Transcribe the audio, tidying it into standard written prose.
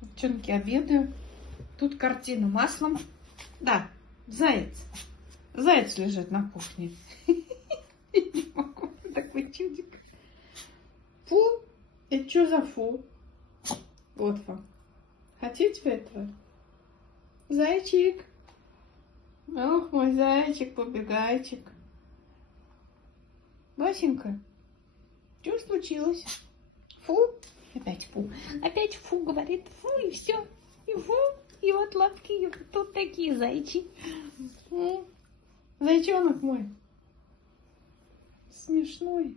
Девчонки, обедаю. Тут картина маслом. Да, заяц. Заяц лежит на кухне. Не могу, такой чудик. Фу, это что за фу? Вот вам. Хотите вы этого? Зайчик. Ох, мой зайчик, побегайчик. Васенька, что случилось? Фу, опять фу. Опять фу, говорит, фу, и все. И фу, и вот лапки, и вот тут такие зайчи. Зайчонок мой. Смешной.